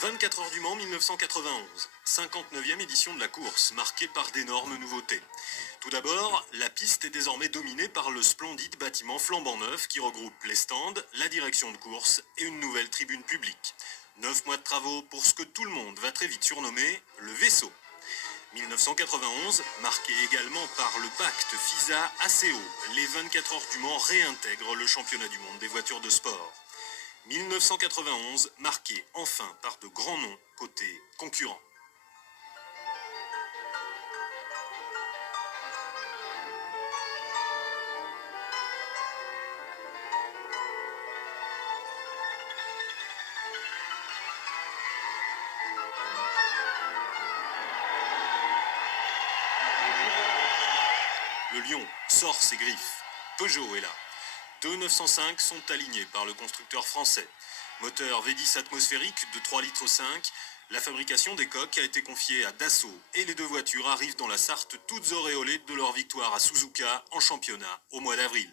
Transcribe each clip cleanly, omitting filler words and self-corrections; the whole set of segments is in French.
24 heures du Mans 1991, 59e édition de la course, marquée par d'énormes nouveautés. Tout d'abord, la piste est désormais dominée par le splendide bâtiment flambant neuf qui regroupe les stands, la direction de course et une nouvelle tribune publique. 9 mois de travaux pour ce que tout le monde va très vite surnommer le vaisseau. 1991, marqué également par le pacte FISA-ACO, les 24 heures du Mans réintègrent le championnat du monde des voitures de sport. 1991, marqué enfin par de grands noms côté concurrents. Le lion sort ses griffes. Peugeot est là. Deux 905 sont alignés par le constructeur français. Moteur V10 atmosphérique de 3,5 litres, la fabrication des coques a été confiée à Dassault et les deux voitures arrivent dans la Sarthe toutes auréolées de leur victoire à Suzuka en championnat au mois d'avril.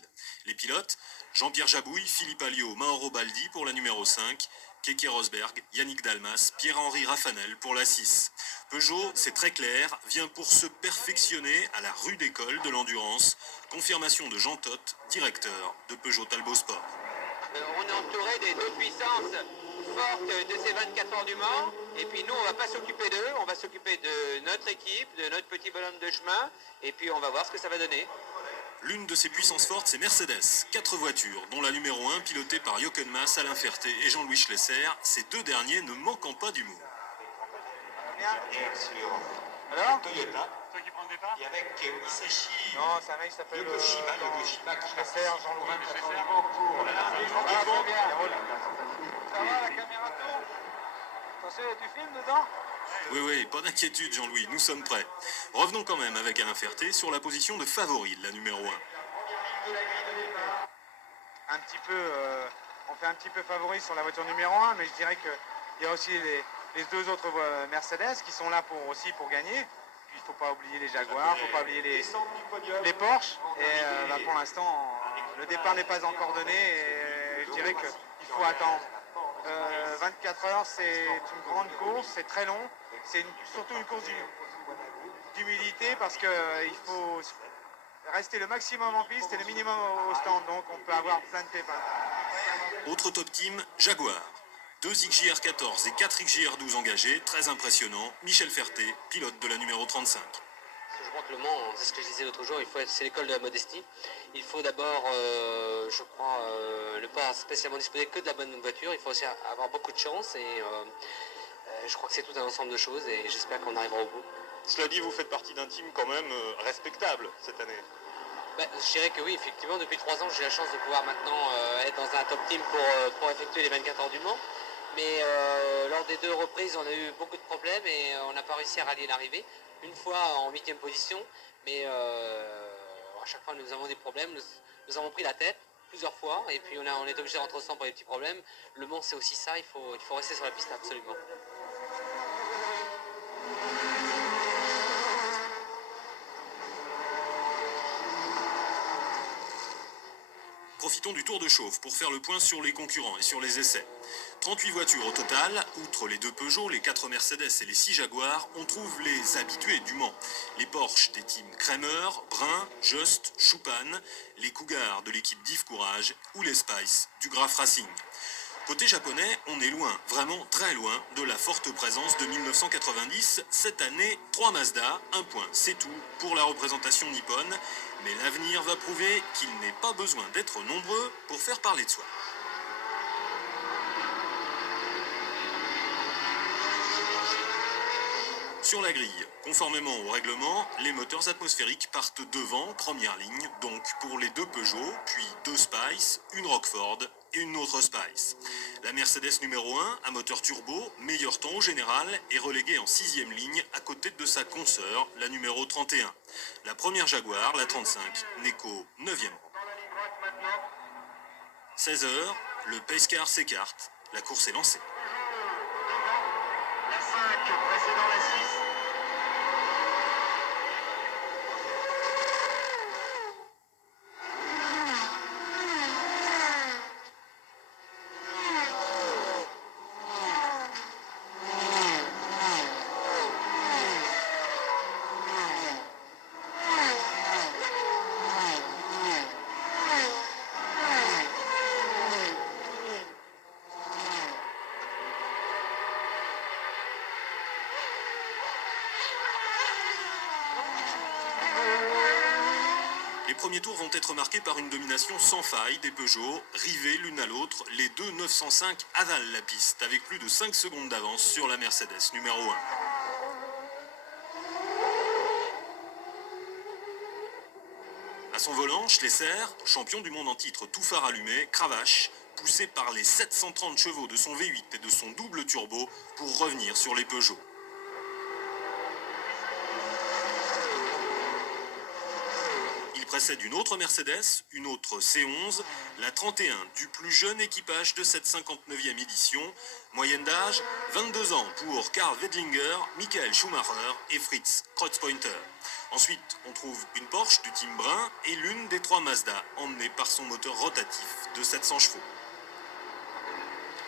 Les pilotes, Jean-Pierre Jabouille, Philippe Alliot, Mauro Baldi pour la numéro 5, Keke Rosberg, Yannick Dalmas, Pierre-Henri Raffanel pour la 6. Peugeot, c'est très clair, vient pour se perfectionner à la rude école de l'endurance. Confirmation de Jean Todt, directeur de Peugeot Talbot Sport. On est entouré des deux puissances fortes de ces 24 heures du Mans. Et puis nous, on ne va pas s'occuper d'eux, on va s'occuper de notre équipe, de notre petit bonhomme de chemin. Et puis on va voir ce que ça va donner. L'une de ces puissances fortes, c'est Mercedes. 4 voitures, dont la numéro 1, pilotée par Jochen Mass, Alain Ferté et Jean-Louis Schlesser. Ces deux derniers ne manquant pas d'humour. Alors Toyota. Toi qui prends le départ Et avec Isashi. Non, c'est un mec qui s'appelle Yokoshima qui va Schlesser, Jean-Louis. pour la Ah, très bien. Ça va, la caméra tourne. Attention, il y a du film dedans. Oui, pas d'inquiétude Jean-Louis, nous sommes prêts. Revenons quand même avec Alain Ferté sur la position de favori de la numéro 1. Un petit peu, on fait un petit peu favori sur la voiture numéro 1, mais je dirais qu'il y a aussi les deux autres Mercedes qui sont là aussi pour gagner. Puis il ne faut pas oublier les Jaguars, il ne faut pas oublier les Porsche. Et pour l'instant, le départ n'est pas encore donné et je dirais qu'il faut attendre. 24 heures, c'est une grande course, c'est très long. C'est surtout une course d'humilité parce qu'il faut rester le maximum en piste et le minimum au stand. Donc on peut avoir plein de pépins. Autre top team, Jaguar. 2 XJR14 et 4 XJR12 engagés, très impressionnant. Michel Ferté, pilote de la numéro 35. Je crois que le Mans, c'est ce que je disais l'autre jour, c'est l'école de la modestie. Il faut d'abord, je crois, ne pas spécialement disposer que de la bonne voiture. Il faut aussi avoir beaucoup de chance et je crois que c'est tout un ensemble de choses et j'espère qu'on arrivera au bout. Cela dit, vous faites partie d'un team quand même respectable cette année. Je dirais que oui, effectivement, depuis 3 ans, j'ai la chance de pouvoir maintenant être dans un top team pour effectuer les 24 heures du Mans. Mais lors des 2 reprises, on a eu beaucoup de problèmes et on n'a pas réussi à rallier l'arrivée. Une fois en 8e position, mais à chaque fois nous avons des problèmes. Nous avons pris la tête plusieurs fois et puis on est obligé de rentrer au stand pour les petits problèmes. Le Mans, c'est aussi ça, il faut rester sur la piste absolument. Profitons du tour de chauffe pour faire le point sur les concurrents et sur les essais. 38 voitures au total, outre les 2 Peugeot, les 4 Mercedes et les 6 Jaguars, on trouve les habitués du Mans. Les Porsche des teams Kremer, Brun, Just, Schupan, les Cougars de l'équipe d'Yves Courage ou les Spice du Graf Racing. Côté japonais, on est loin, vraiment très loin, de la forte présence de 1990. Cette année, 3 Mazda, 1 point, c'est tout pour la représentation nippone. Mais l'avenir va prouver qu'il n'est pas besoin d'être nombreux pour faire parler de soi. Sur la grille, conformément au règlement, les moteurs atmosphériques partent devant, première ligne, donc pour les 2 Peugeot, puis 2 Spice, une Rockford et une autre Spice. La Mercedes numéro 1, à moteur turbo, meilleur temps au général, est reléguée en 6e ligne à côté de sa consoeur, la numéro 31. La première Jaguar, la 35, n'est qu'au 9e rang. 16 h, le pace car s'écarte, la course est lancée. La 5 précédant la 6. Les premiers tours vont être marqués par une domination sans faille des Peugeot, rivés l'une à l'autre, les deux 905 avalent la piste avec plus de 5 secondes d'avance sur la Mercedes numéro 1. À son volant, Schlesser, champion du monde en titre tout phare allumé, cravache, poussé par les 730 chevaux de son V8 et de son double turbo pour revenir sur les Peugeot. Il précède une autre Mercedes, une autre C11, la 31 du plus jeune équipage de cette 59e édition. Moyenne d'âge, 22 ans pour Karl Wedlinger, Michael Schumacher et Fritz Kreuzpointer. Ensuite, on trouve une Porsche du team Brun et l'une des 3 Mazda, emmenée par son moteur rotatif de 700 chevaux.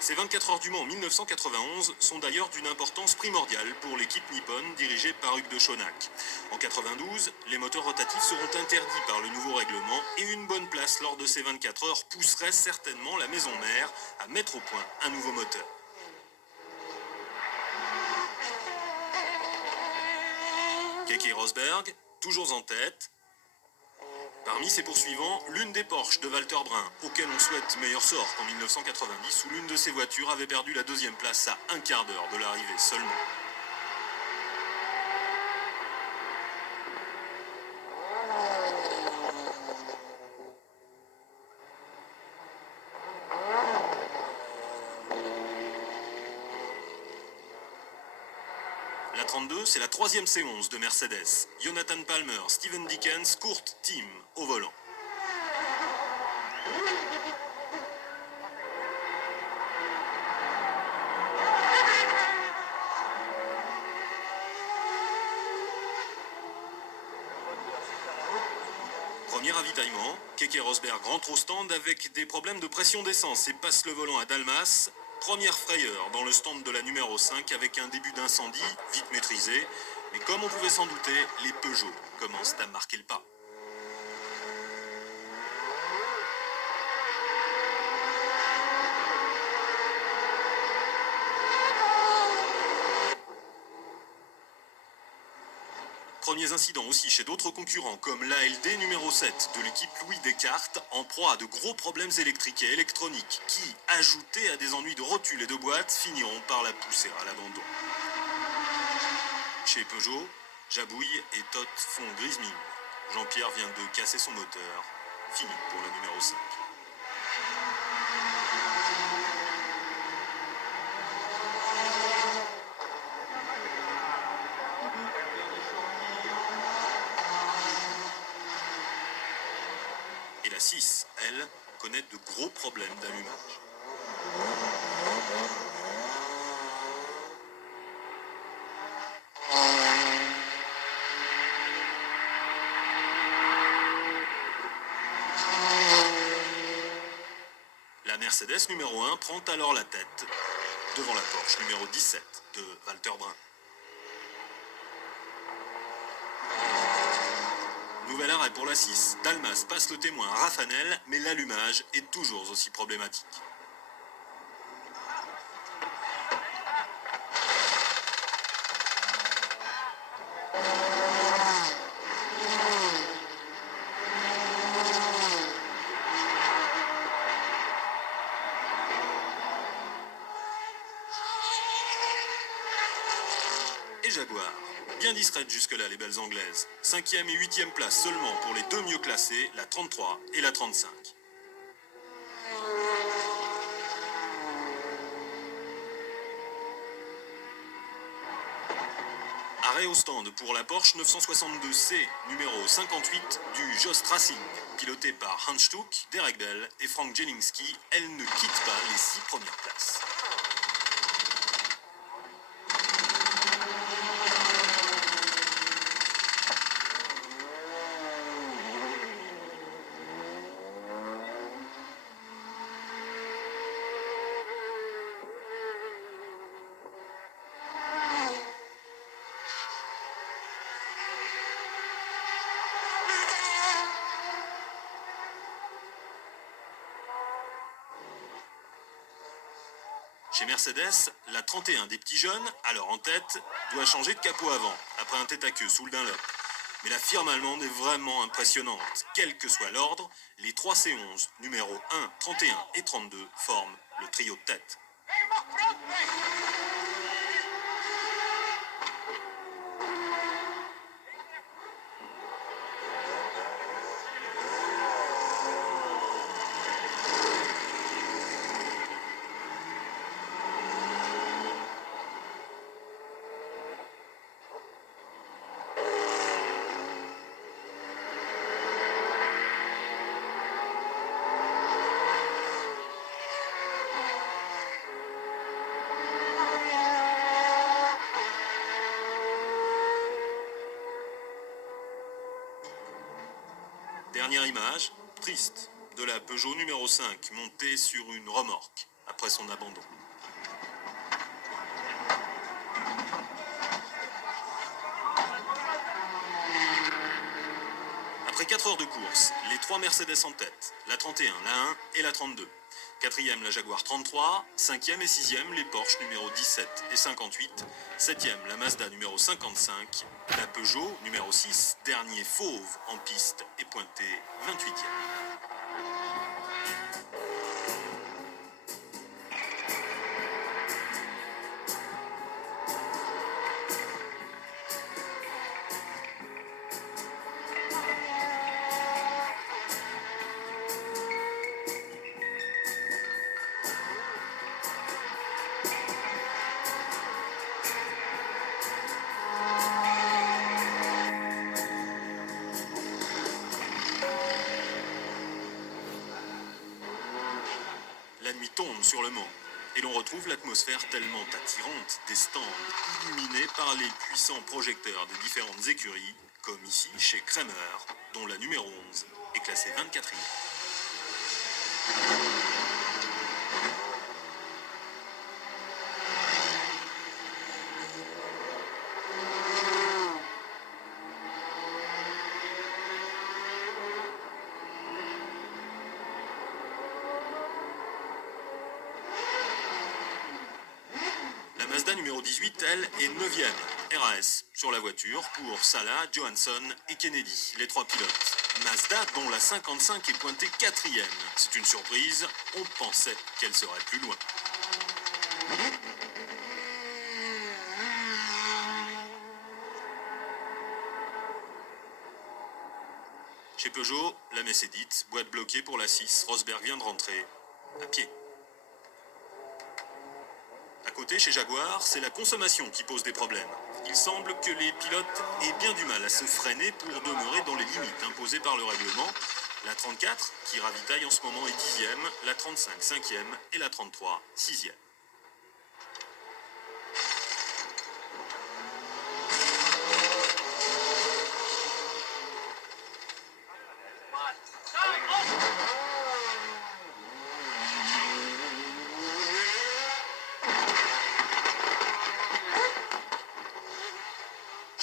Ces 24 heures du Mans 1991 sont d'ailleurs d'une importance primordiale pour l'équipe nippone dirigée par Hugues de Chaunac. En 92, les moteurs rotatifs seront interdits par le nouveau règlement et une bonne place lors de ces 24 heures pousserait certainement la maison mère à mettre au point un nouveau moteur. Keke Rosberg, toujours en tête. Parmi ses poursuivants, l'une des Porsche de Walter Brun, auquel on souhaite meilleur sort qu'en 1990, où l'une de ses voitures avait perdu la 2e place à un quart d'heure de l'arrivée seulement. La 32, c'est la 3e C11 de Mercedes. Jonathan Palmer, Steven Dickens, Kurt Team au volant. Premier ravitaillement, Keke Rosberg rentre au stand avec des problèmes de pression d'essence et passe le volant à Dalmas. Première frayeur dans le stand de la numéro 5 avec un début d'incendie vite maîtrisé. Mais comme on pouvait s'en douter, les Peugeot commencent à marquer le pas. Premiers incidents aussi chez d'autres concurrents comme l'ALD numéro 7 de l'équipe Louis Descartes en proie à de gros problèmes électriques et électroniques qui, ajoutés à des ennuis de rotules et de boîtes, finiront par la pousser à l'abandon. Chez Peugeot, Jabouille et Todt font grise mine. Jean-Pierre vient de casser son moteur. Fini pour le numéro 5. Et la 6, elle, connaît de gros problèmes d'allumage. La Mercedes numéro 1 prend alors la tête devant la Porsche numéro 17 de Walter Brun. Nouvel arrêt pour la 6. Dalmas passe le témoin à Rafanel, mais l'allumage est toujours aussi problématique. Et Jaguar. Bien discrète jusque-là les belles anglaises. 5e et 8e place seulement pour les deux mieux classés, la 33 et la 35. Arrêt au stand pour la Porsche 962C, numéro 58 du Jost Racing, pilotée par Hans Stuck, Derek Bell et Frank Jelinski. Elle ne quitte pas les 6 premières places. Chez Mercedes, la 31 des petits jeunes, alors en tête, doit changer de capot avant, après un tête à queue sous le Dunlop. Mais la firme allemande est vraiment impressionnante. Quel que soit l'ordre, les 3 C11, numéros 1, 31 et 32, forment le trio de tête. Dernière image, triste, de la Peugeot numéro 5 montée sur une remorque après son abandon. Après 4 heures de course, les 3 Mercedes en tête, la 31, la 1 et la 32. Quatrième, la Jaguar 33, 5e et 6e, les Porsche numéro 17 et 58, 7e, la Mazda numéro 55, la Peugeot numéro 6, dernier fauve en piste et pointé 28e. La nuit tombe sur le Mans et l'on retrouve l'atmosphère tellement attirante des stands illuminés par les puissants projecteurs des différentes écuries, comme ici chez Kremer, dont la numéro 11 est classée 24e. La Mazda numéro 18, elle, est 9e RAS sur la voiture pour Salah, Johansson et Kennedy, les 3 pilotes. Mazda, dont la 55 est pointée 4e. C'est une surprise, on pensait qu'elle serait plus loin. Chez Peugeot, la messe est dite, boîte bloquée pour la 6, Rosberg vient de rentrer à pied. À côté, chez Jaguar, c'est la consommation qui pose des problèmes. Il semble que les pilotes aient bien du mal à se freiner pour demeurer dans les limites imposées par le règlement. La 34, qui ravitaille en ce moment, est 10e, la 35, 5e et la 33, 6e.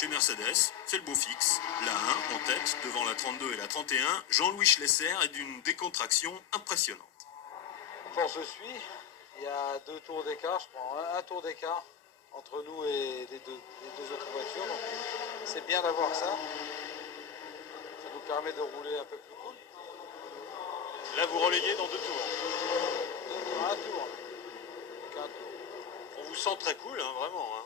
Chez Mercedes, c'est le beau fixe. La 1 en tête, devant la 32 et la 31, Jean-Louis Schlesser est d'une décontraction impressionnante. On se suit, il y a 2 tours d'écart, je prends un tour d'écart entre nous et les deux autres voitures. Donc c'est bien d'avoir ça. Ça nous permet de rouler un peu plus cool. Là, vous relayez dans 2 tours. Un tour. Qu'un tour. On vous sent très cool, hein, vraiment. Hein.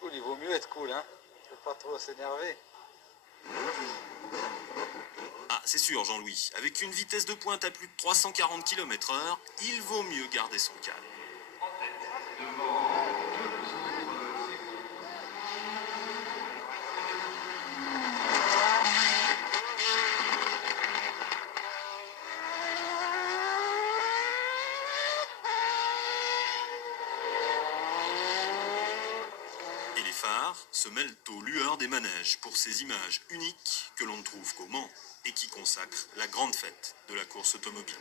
Cool, il vaut mieux être cool, hein. Faut pas trop s'énerver. Ah, c'est sûr, Jean-Louis. Avec une vitesse de pointe à plus de 340 km/h, il vaut mieux garder son calme. Et les phares se mêlent aux lueurs des manèges pour ces images uniques que l'on ne trouve qu'au Mans et qui consacrent la grande fête de la course automobile.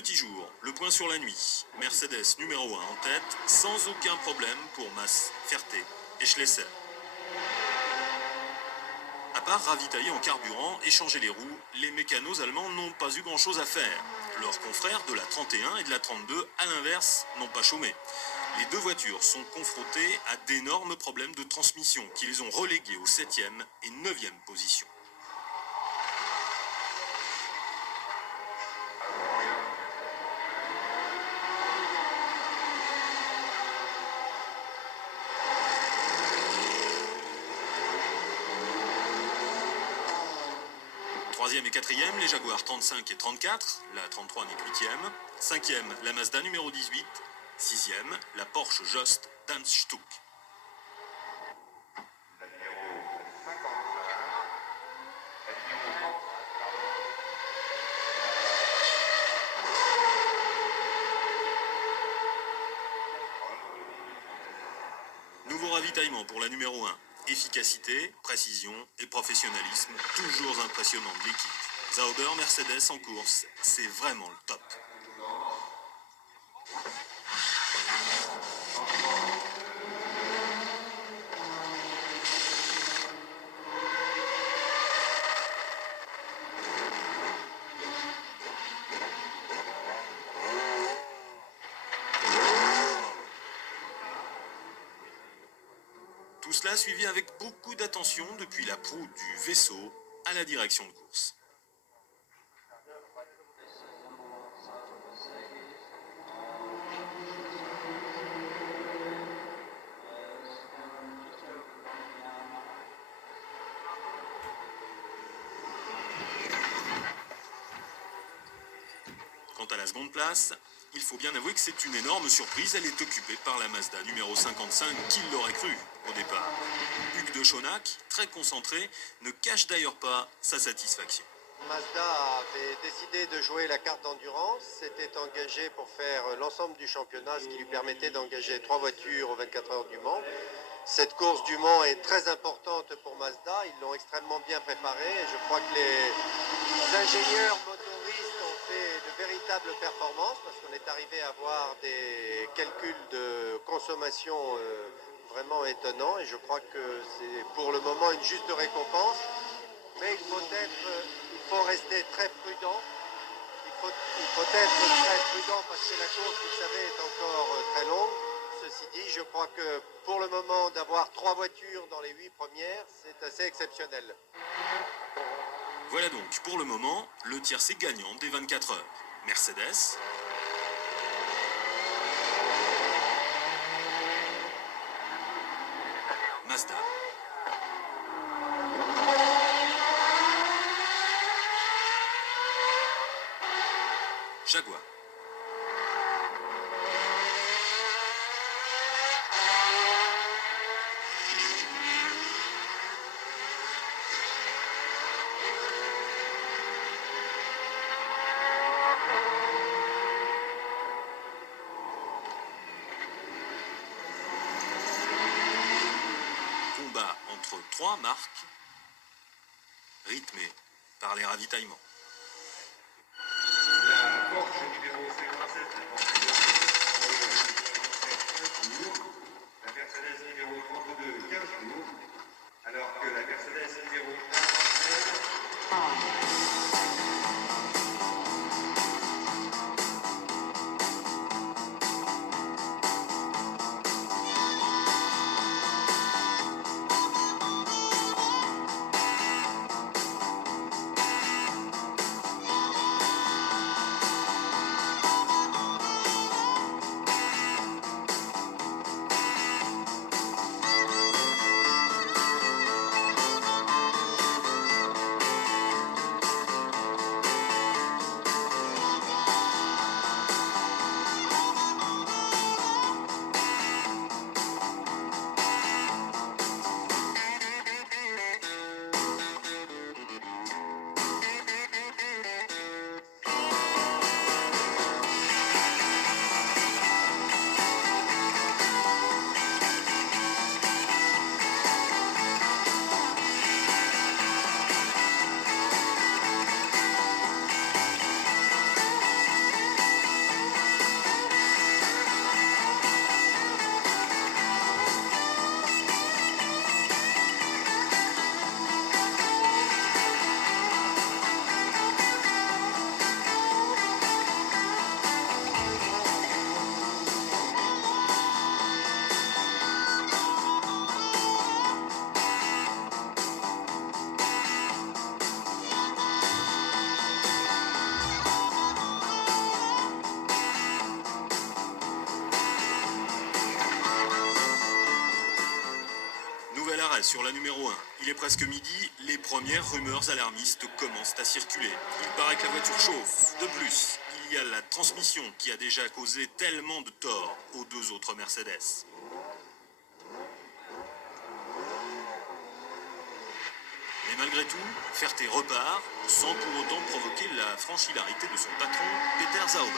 Petit jour, le point sur la nuit. Mercedes numéro 1 en tête, sans aucun problème pour Mas, Ferté et Schlesser. À part ravitailler en carburant et changer les roues, les mécanos allemands n'ont pas eu grand-chose à faire. Leurs confrères de la 31 et de la 32, à l'inverse, n'ont pas chômé. Les deux voitures sont confrontées à d'énormes problèmes de transmission qui les ont reléguées aux 7e et 9e positions. Troisième et quatrième, les Jaguars 35 et 34, la 33 n'est que 8e. Cinquième, la Mazda numéro 18. Sixième, la Porsche Jost d'Hans Stuck. La numéro 55, la numéro 30. Nouveau ravitaillement pour la numéro 1. Efficacité, précision et professionnalisme, toujours impressionnant de l'équipe. Sauber Mercedes en course, c'est vraiment le top. Tout cela suivi avec beaucoup d'attention depuis la proue du vaisseau à la direction de course. Quant à la seconde place, il faut bien avouer que c'est une énorme surprise. Elle est occupée par la Mazda numéro 55, qui l'aurait cru au départ. Hugues de Schonack, très concentré, ne cache d'ailleurs pas sa satisfaction. Mazda avait décidé de jouer la carte d'endurance, s'était engagé pour faire l'ensemble du championnat, ce qui lui permettait d'engager 3 voitures aux 24 heures du Mans. Cette course du Mans est très importante pour Mazda, ils l'ont extrêmement bien préparée et je crois que les ingénieurs motoristes ont fait de véritables performances parce qu'on est arrivé à avoir des calculs de consommation vraiment étonnants et je crois que c'est pour le moment une juste récompense. Mais il faut rester très prudent. Il faut être très prudent parce que la course, vous savez, est encore très longue. Ceci dit, je crois que pour le moment, d'avoir 3 voitures dans les 8 premières, c'est assez exceptionnel. Voilà donc, pour le moment, le tiercé gagnant des 24 heures. Mercedes, Mazda, Jaguar. Combat entre 3 marques, rythmé par les ravitaillements. La Porsche numéro 57, la Mercedes numéro 32, 15 jours, alors que la Mercedes numéro 1, Nouvel arrêt sur la numéro 1. Il est presque midi, les premières rumeurs alarmistes commencent à circuler. Il paraît que la voiture chauffe. De plus, il y a la transmission qui a déjà causé tellement de tort aux deux autres Mercedes. Mais malgré tout, Ferté repart sans pour autant provoquer la franchilarité de son patron, Peter Sauber.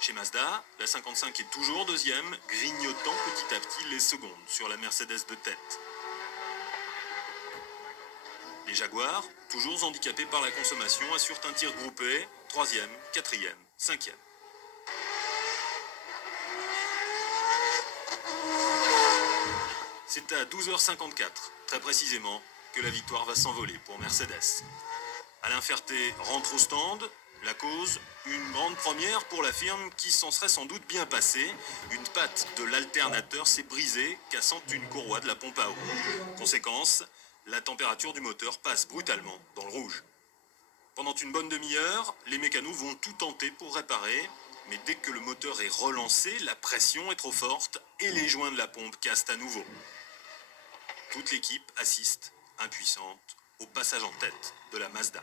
Chez Mazda, la 55 est toujours deuxième, grignotant petit à petit les secondes sur la Mercedes de tête. Les Jaguars, toujours handicapés par la consommation, assurent un tir groupé, 3e, 4e, 5e. C'est à 12h54, très précisément, que la victoire va s'envoler pour Mercedes. Alain Ferté rentre au stand. La cause, une grande première pour la firme qui s'en serait sans doute bien passée. Une patte de l'alternateur s'est brisée, cassant une courroie de la pompe à eau. Conséquence, la température du moteur passe brutalement dans le rouge. Pendant une bonne demi-heure, les mécanos vont tout tenter pour réparer, mais dès que le moteur est relancé, la pression est trop forte et les joints de la pompe cassent à nouveau. Toute l'équipe assiste, impuissante, au passage en tête de la Mazda.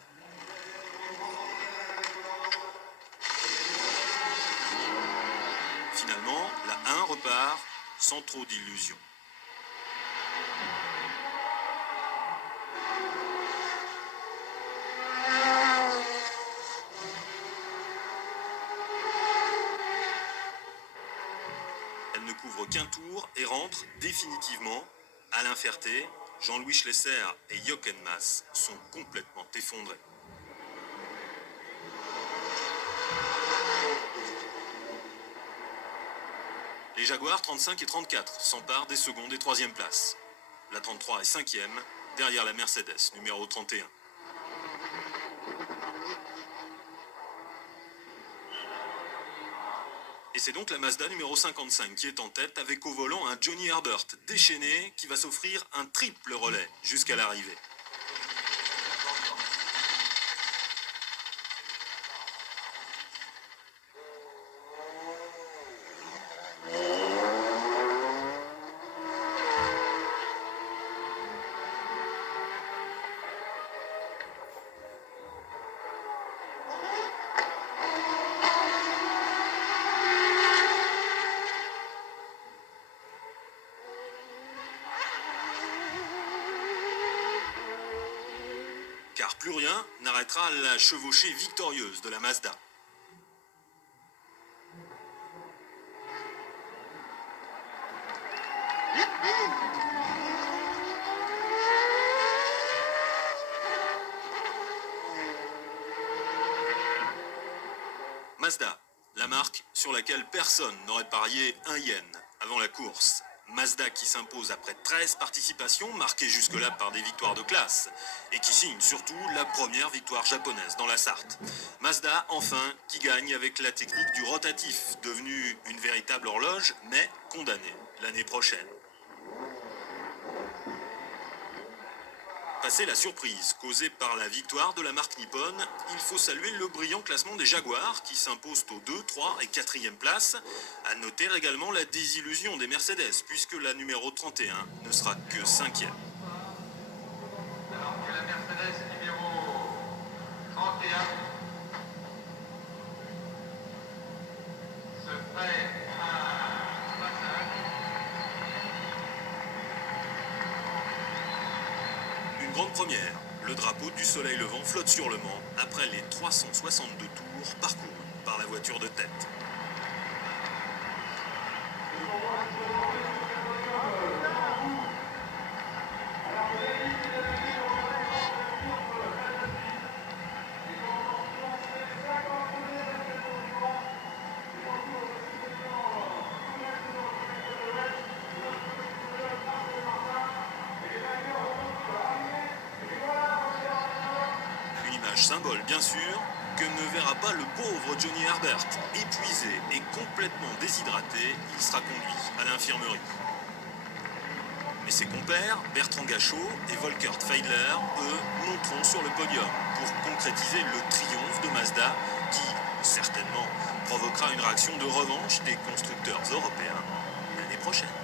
Finalement, la 1 repart sans trop d'illusions. Elle ne couvre qu'un tour et rentre définitivement. Alain Ferté, Jean-Louis Schlesser et Jochen Mass sont complètement effondrés. Les Jaguars 35 et 34 s'emparent des secondes et troisième places. La 33 est 5e, derrière la Mercedes numéro 31. Et c'est donc la Mazda numéro 55 qui est en tête avec au volant un Johnny Herbert déchaîné qui va s'offrir un triple relais jusqu'à l'arrivée. Car plus rien n'arrêtera la chevauchée victorieuse de la Mazda. Mazda, la marque sur laquelle personne n'aurait parié un yen avant la course. Mazda qui s'impose après 13 participations, marquées jusque-là par des victoires de classe, et qui signe surtout la première victoire japonaise dans la Sarthe. Mazda, enfin, qui gagne avec la technique du rotatif, devenue une véritable horloge, mais condamnée l'année prochaine. Passé la surprise causée par la victoire de la marque nippone, il faut saluer le brillant classement des Jaguars qui s'imposent aux 2, 3 et 4e places. À noter également la désillusion des Mercedes puisque la numéro 31 ne sera que 5e. Alors que la Mercedes numéro 31 se ferait un passage. Une grande première. Le drapeau du soleil levant flotte sur le Mans après les 362 tours parcourus par la voiture de tête. Symbole bien sûr que ne verra pas le pauvre Johnny Herbert. Épuisé et complètement déshydraté, il sera conduit à l'infirmerie. Mais ses compères, Bertrand Gachot et Volkert Feidler, eux, monteront sur le podium pour concrétiser le triomphe de Mazda provoquera une réaction de revanche des constructeurs européens l'année prochaine.